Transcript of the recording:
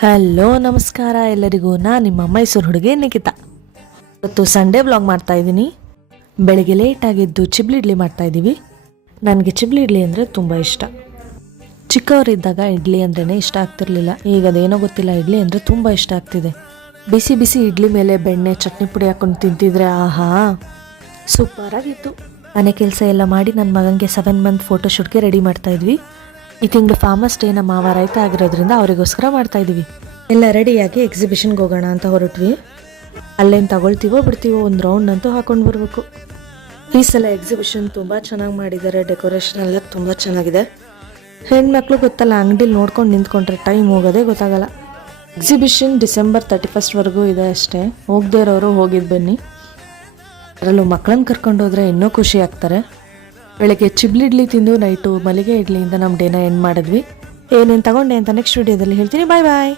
Hello ನಮಸ್ಕಾರ ಎಲ್ಲರಿಗೂ. ನಾನು ನಿಮ್ಮ ಮೈಸೂರು ಹುಡುಗಿ ನಿಖಿತಾ. ಇವತ್ತು ಸಂಡೇ ವ್ಲಾಗ್ ಮಾಡ್ತಾ ಇದ್ದೀನಿ. ಬೆಳಗ್ಗೆ ಲೇಟಾಗಿದ್ದು ಚಿಬ್ಲಿ ಇಡ್ಲಿ ಮಾಡ್ತಾ ಇದ್ದೀವಿ. ನನಗೆ ಚಿಬ್ಲಿ ಇಡ್ಲಿ ಅಂದರೆ ತುಂಬ ಇಷ್ಟ. ಚಿಕ್ಕವರಿದ್ದಾಗ ಇಡ್ಲಿ ಅಂದ್ರೇ ಇಷ್ಟ ಆಗ್ತಿರ್ಲಿಲ್ಲ. ಈಗ ಅದೇನೋ ಗೊತ್ತಿಲ್ಲ, ಇಡ್ಲಿ ಅಂದರೆ ತುಂಬ ಇಷ್ಟ ಆಗ್ತಿದೆ. ಬಿಸಿ ಬಿಸಿ ಇಡ್ಲಿ ಮೇಲೆ ಬೆಣ್ಣೆ ಚಟ್ನಿ ಪುಡಿ ಹಾಕೊಂಡು ತಿಂತಿದ್ರೆ ಆಹಾ ಸೂಪರಾಗಿತ್ತು. ಮನೆ ಕೆಲಸ ಎಲ್ಲ ಮಾಡಿ ನನ್ನ ಮಗನಿಗೆ 7 ಮಂತ್ ಫೋಟೋಶೂಟ್ಗೆ ರೆಡಿ ಮಾಡ್ತಾ ಇದ್ವಿ. ಈ ತಿಂಗಳು ಫಾರ್ಮರ್ಸ್ ಡೇ ನಮ್ಮ ಮಾವ ರೈತ ಆಗಿರೋದ್ರಿಂದ ಅವರಿಗೋಸ್ಕರ ಮಾಡ್ತಾ ಇದ್ದೀವಿ. ಎಲ್ಲ ರೆಡಿಯಾಗಿ ಎಕ್ಸಿಬಿಷನ್ಗೆ ಹೋಗೋಣ ಅಂತ ಹೊರಟ್ವಿ. ಅಲ್ಲೇನು ತಗೊಳ್ತೀವೋ ಬಿಡ್ತೀವೋ, ಒಂದು ರೌಂಡ್ ಅಂತೂ ಹಾಕೊಂಡು ಬರಬೇಕು. ಈ ಸಲ ಎಕ್ಸಿಬಿಷನ್ ತುಂಬ ಚೆನ್ನಾಗಿ ಮಾಡಿದ್ದಾರೆ. ಡೆಕೋರೇಷನ್ ಎಲ್ಲ ತುಂಬ ಚೆನ್ನಾಗಿದೆ. ಹೆಣ್ಮಕ್ಳು ಗೊತ್ತಲ್ಲ, ಅಂಗಡಿಲಿ ನೋಡ್ಕೊಂಡು ನಿಂತ್ಕೊಂಡ್ರೆ ಟೈಮ್ ಹೋಗೋದೇ ಗೊತ್ತಾಗಲ್ಲ. ಎಕ್ಸಿಬಿಷನ್ ಡಿಸೆಂಬರ್ 31ವರೆಗೂ ಇದೆ ಅಷ್ಟೇ. ಹೋಗದೇ ಇರೋರು ಹೋಗಿದ್ದು ಬನ್ನಿ. ಅದರಲ್ಲೂ ಮಕ್ಕಳನ್ನ ಕರ್ಕೊಂಡು ಹೋದರೆ ಇನ್ನೂ ಖುಷಿ ಆಗ್ತಾರೆ. ಬೆಳಗ್ಗೆ ಚಿಬ್ಲಿ ಇಡ್ಲಿ ತಿಂದು ನೈಟು ಮಲ್ಲಿಗೆ ಇಡ್ಲಿಯಿಂದ ನಮ್ಮ ಡೇನ ಎಂಡ್ ಮಾಡಿದ್ವಿ. ಏನೇನು ತಗೊಂಡೆ ಅಂತ ನೆಕ್ಸ್ಟ್ ವಿಡಿಯೋದಲ್ಲಿ ಹೇಳ್ತೀನಿ. ಬಾಯ್ ಬಾಯ್.